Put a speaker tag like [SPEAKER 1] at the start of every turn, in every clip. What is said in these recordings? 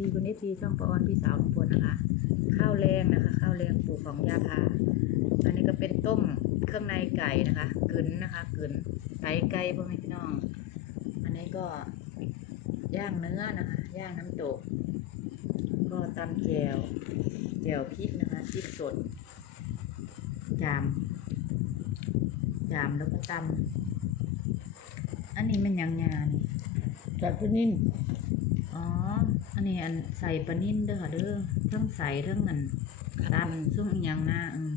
[SPEAKER 1] ดีคุณเอฟซีช่องปออนพี่สาวลุงพลนะคะ ข้าวแรงนะคะข้าวแรงปลูกของยาพา อันนี้ก็เป็นต้มเครื่องในไก่นะคะกึนนะคะกึนไก่ไก่พ่อแม่พี่น้อง อันนี้ก็ย่างเนื้อนะคะ ย่างน้ำตก ก็ตำแจวแจวพริกนะคะพริกสด จาม จามแล้วก็ตำอันนี้มันยังงาน
[SPEAKER 2] จัดพี่นิ่น
[SPEAKER 1] อ๋อ อันนี้อันใส่ปลานิ่นเด้อค่ะเด้อทั้งใส่ทั้งอันตำซุ่มอิหยังหน้าอืม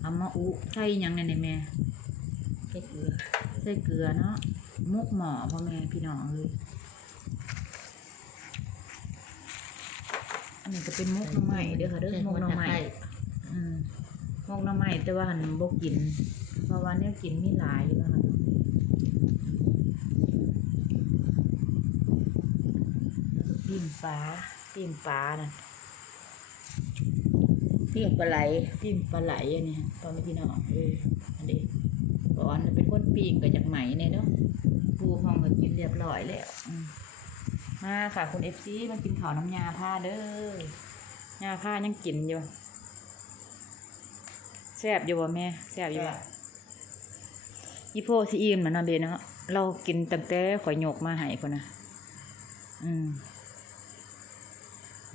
[SPEAKER 1] เอามาอุใส่อิหยังในในแม่
[SPEAKER 2] เฮ็ดเอือ
[SPEAKER 1] ใส่เกลือเนาะมุกหมอพ่อแม่พี่น้องเลยอันนี้ก็เป็นมุกหน้ำใหม่เด้อค่ะเด้อมุกหน้ำใหม่อืมมุกหน้ำใหม่แต่ว่าหันบกกิน เพราะว่าเนี่ยกินมีหลายอยู่แล้วค่ะ ปิ้งปลาปิ้งปลาน่ะ
[SPEAKER 2] ปิ้งปลาไหล
[SPEAKER 1] ปิ้งปลาไหลอันนี้ตอนนี้พี่น้องเอออันนี้ก่อนเป็นคนปิ้งก็จากไหมเนี่ยเนาะปูพองก็กินเรียบร้อยแล้วอืมมาค่ะคุณเอฟซีมากินข้าวน้ำยาผ้าเด้อยาผ้ายังกินอยู่แซ่บอยู่บ่แม่แซ่บอยู่บ่อีโพซีอิมนะเนาะเบนเนาะเรากินตั้งแต่ข่อยโยกมาให้คนนะอืม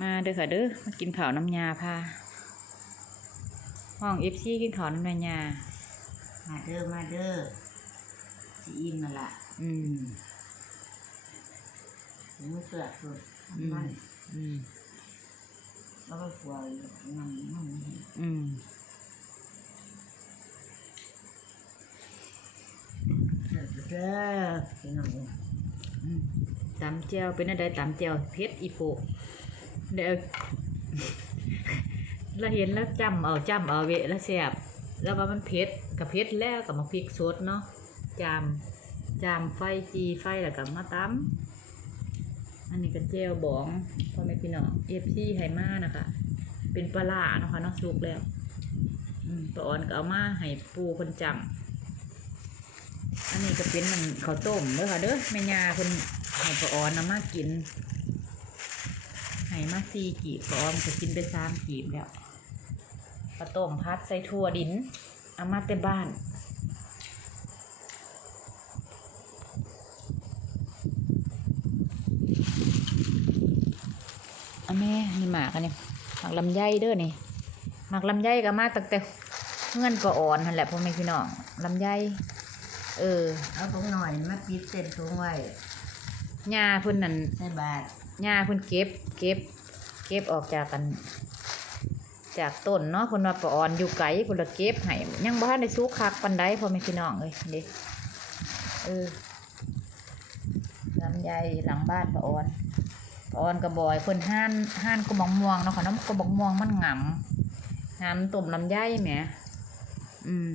[SPEAKER 1] มาเด้อค่ะเด้อมากินข้าวน้ำยาผ้าห้องเอฟซีกินข้าวน้ำมันยา
[SPEAKER 2] มาเด้อมาเด้อสิอิ่มนั่นล่ะ
[SPEAKER 1] อืม
[SPEAKER 2] ถึงมือเสือสุด
[SPEAKER 1] อืม
[SPEAKER 2] มัน
[SPEAKER 1] อืม
[SPEAKER 2] แล้วก็สวยนั่งนั่งนี่
[SPEAKER 1] อืม
[SPEAKER 2] เด้อเด้อพี่น้อง
[SPEAKER 1] อืมตำเจียวเป็นอะไรตำเจียวเพชรอีโปะ เดี๋ยวเราเห็นแล้วจำเอาจำเอาเวแล้วแสบแล้วว่ามันเผ็ดกับเผ็ดแล้วกับมาพริกสดเนาะจามจามไฟจีไฟแล้วกับมาตำอันนี้ก็เจลบองพ่อแม่พี่น้องเอฟซีไฮมานะคะ เป็นปลาร้าเนาะคะเนาะสุกแล้วปลาอ่อนก็เอามาให้ปูคนจำอันนี้ก็เป็นมันข้าวต้มเด้อค่ะเด้อแม่ยาคนให้ปลาอ่อนเอามากิน ให้มาสี่กีบปลาอ่อนก็กินไปสามกีบแล้วข้าวต้มพัดใส่ถั่วดินเอามาแต่บ้านอันแม่นี่หมากอันนี้หมากลำไยเด้อนี่หมากลำไยก็มาตั้งแต่เงินก็อ่อนนั่นแหละพ่อแม่พี่น้องลำไยเออ
[SPEAKER 2] เอาตรงหน่อยมาปิดเส้นถุงไว้
[SPEAKER 1] หญ้าเพิ่นนั่น
[SPEAKER 2] ใส่บาท
[SPEAKER 1] หญ้าเพิ่นเก็บ เก็บ เก็บออกจากกัน จากต้นเนาะเพิ่นว่าปอ่อนอยู่ไกลเพิ่นละเก็บให้ยังบ่ทันได้สุกคักปานใดพ่อแม่พี่น้องเอ้ยเด้เออลำไยหลังบ้านปอ่อนปอ่อนก็บ่อยเพิ่นห้านห้านกระบอกม่วงเนาะค่ะน้ำกระบอกม่วงมันงำน้ำต้มลำไยแหมอืม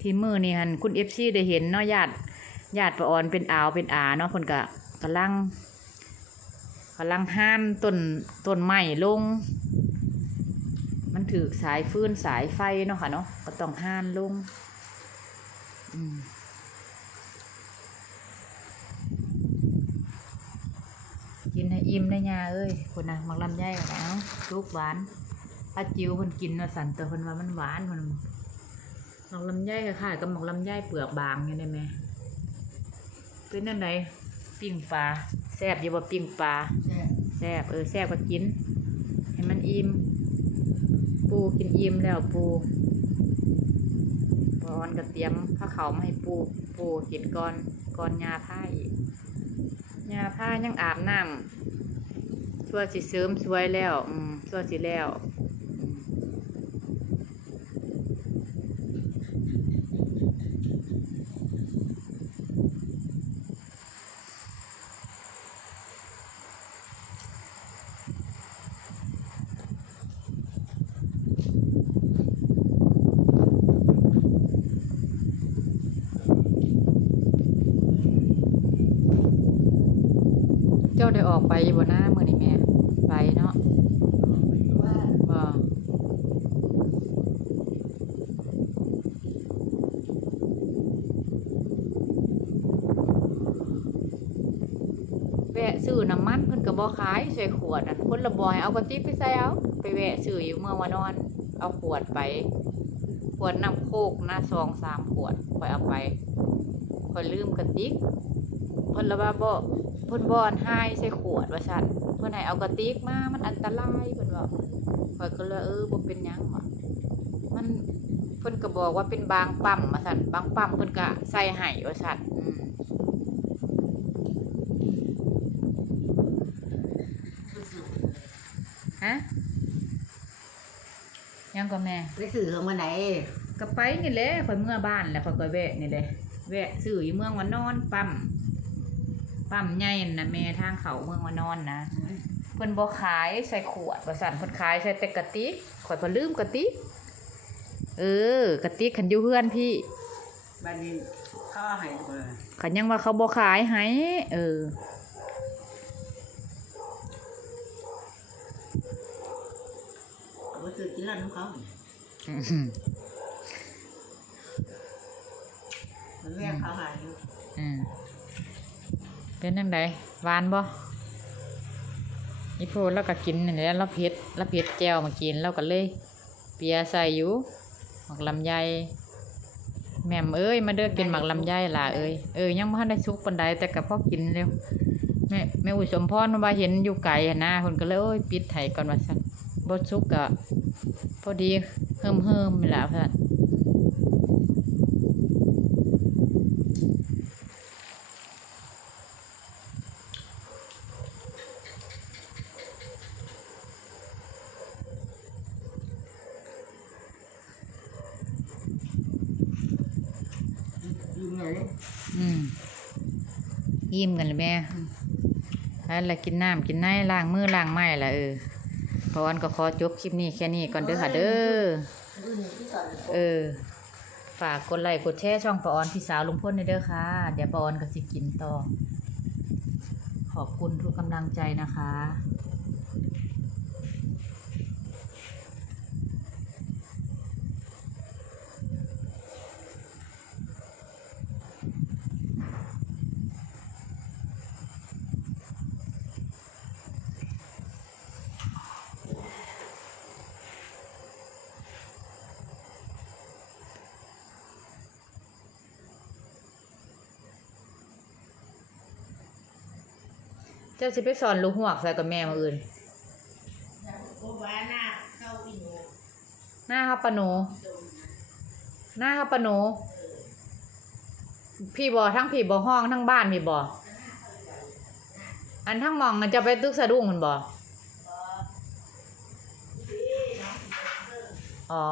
[SPEAKER 1] ที่มือนี่หันคุณเอฟซีได้เห็นเนาะญาติญาติปะออนเป็นอาวเป็นอาเนาะคนกะกำลัง กำลังห้านต้นต้นไม้ลง มันถือสายฟืนสายไฟเนาะค่ะเนาะก็ต้องห้านลงอืมกินให้อิ่มได้ยาเอ้ยคนน่ะมักลำไยกันแล้วลูกหวานป้าจิ๋วคนกินว่าสันแต่คนว่ามันหวานมันหมกลำไยคล้ายๆกับหมกลำไยเปลือกบางอยู่ได้ไหมเป็นยังไงปิ้งปลา แซ่บอยู่บ่ปิ้งปลา
[SPEAKER 2] แซ่บ
[SPEAKER 1] แซ่บเออแซ่บก็กิน ให้มันอิ่มปูกินอิ่มแล้วปูปอนก็เตรียมผ้าเขาวมาให้ปูปูกินก่อนก่อนยาผ้าอีกยาผ้ายังอาบน้ำชั่วสิเสริมสวยแล้วอืมชั่วสิแล้ว ได้ออกไปบ่หน้ามือนี่แม่ไปเนาะ
[SPEAKER 2] ว่า
[SPEAKER 1] บ่แวะะซื้อน้ำมันเพิ่นก็บ่ขายใส่ขวดอันเพิ่นละบ่ให้เอากระติกไปใส่เอาไปแวะซื้ออยู่เมืองวานอน เอาขวดไป ขวดน้ำโคกนะซองสามขวดค่อยเอาไปค่อยลืมกระติก เพิ่นละว่าบ่เพิ่นบ่อนให้ใส่ขวดว่าซั่นเพิ่นให้เอากระติกมา มันอันตรายเพิ่นว่าข่อยก็เลยเออบ่เป็นหยังว่ะมันเพิ่นก็บอกว่าเป็นบางปั๊มว่าซั่นบางปั๊มเพิ่นก็ใส่ให้ว่าซั่นอืมฮะยังก็แม่
[SPEAKER 2] ไปสื่อของวันไหน
[SPEAKER 1] ก็ไปนี่แหละข่อยเมื่อบ้านแหละข่อยก็แวะนี่แหละแวะซื้ออยู่เมืองวานอนปั๊ม ปั๊มใหญ่นั่นนะแม่ทางเขาเมืองวานอนนะเพิ่นบ่ขายใส่ขวดว่าซั่นเพิ่นขายใส่แต่กะติกข่อยก็ลืมกะติกเออกะติกคันอยู่เฮือนพี่
[SPEAKER 2] บ้านนี้เขาเอาให้บ่ล่ะ
[SPEAKER 1] คันยังว่าเขาบ่ขายให้เออ
[SPEAKER 2] เอาไปซื้อกินแล้วน้ำเขา
[SPEAKER 1] อื้อหือ
[SPEAKER 2] มันแม่เขาหายอยู่
[SPEAKER 1] อืม เป็นจังไดหวานบ่อีโพดแล้วก็กินนี่แหละเราเผ็ดเราเผ็ดแจ่วมากินเราก็เลย เปียใส่อยู่หมักลำไยแม่มเอ้ยมาเด้อกินหมักลำไยล่ะเอ้ยเอ้ยยังบ่ทันได้สุกปานใดแต่ก็พอกินเร็วแม่แม่อุยสมพรว่าเห็นอยู่ไกลหั้นนะเพิ่นก็เลยโอ้ยปิดไถก่อนว่าซั่นบ่สุกก็พอดีเฮิมๆนี่ล่ะเพิ่น
[SPEAKER 2] อยู่ไหน
[SPEAKER 1] อืมยิ้มกันเลยแม่แล้วละกินน้ำกินไน้ล้างมือล้างไม้ละเออพอวันก็ขอจบคลิปนี้แค่นี้ก่อนเด้อค่ะเด้อ
[SPEAKER 2] อยู่นี่ที่สอน
[SPEAKER 1] เออ ฝากกดไลค์กดแชร์ช่องปออนพี่สาวลุงพ่นเด้อค่ะ เดี๋ยวปออนก็สิกินต่อ ขอบคุณทุกกำลังใจนะคะ เจ้าสิไปสอนลูกหวกใส่กับแม่มาอื่น
[SPEAKER 2] โอ้ว่าหน้าเข้าอีหนู
[SPEAKER 1] หน้าครับปะหนู หน้าครับปะหนู พี่บอทั้งพี่บอห้องทั้งบ้านพี่บออันทั้งหมองมันจะไปตึกสะดุ้งมันบออ๋อ